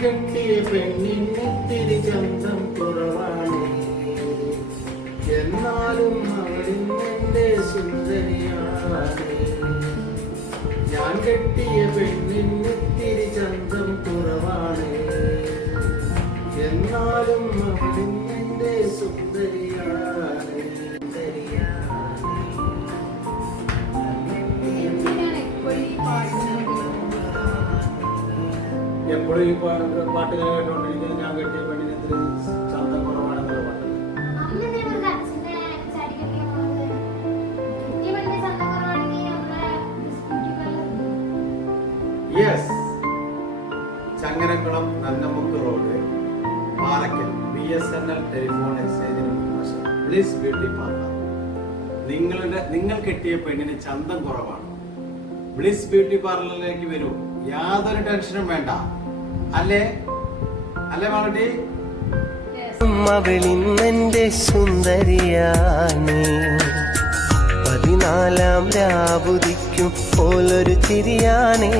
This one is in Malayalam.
കെട്ടിയ പെണ്ണിനിത്തിരി ചന്തം കുറവാണ്, എന്നാലും അവളിന്നെന്റെ സുന്ദരിയാണ്. ഞാൻ കെട്ടിയ പെണ്ണിനിത്തിരി ചന്തം കുറവാണ്, എന്നാലും അവളിന്നെന്റെ സുന്ദരിയാണ്. എപ്പോഴും ഈ പാട്ടുകൾ കേട്ടോണ്ടിരിക്കുന്നത് ഞാൻ കെട്ടിയ പെണ്ണിന് ഇത്തിരി ചന്തം കുറവാണെന്നുള്ള പാട്ട്. Yes, Changaramkulam Nannamukku road, Parakkal BSNL telephone എക്സ്ചേഞ്ചിന് ബ്ലിസ് ബ്യൂട്ടി പാർലർ. നിങ്ങൾ കെട്ടിയ പെണ്ണിന് ചന്തം കുറവാണ്. ബ്ലിസ് ബ്യൂട്ടി പാർലറിലേക്ക് വരൂ, യാതൊരു ടെൻഷനും വേണ്ട. അല്ലേ അല്ലേ മാളൂട്ടി? അവളിന്നെന്റെ സുന്ദരിയാണ്, 14 രാവുദിക്കും പോലൊരു ചിരിയാണേ.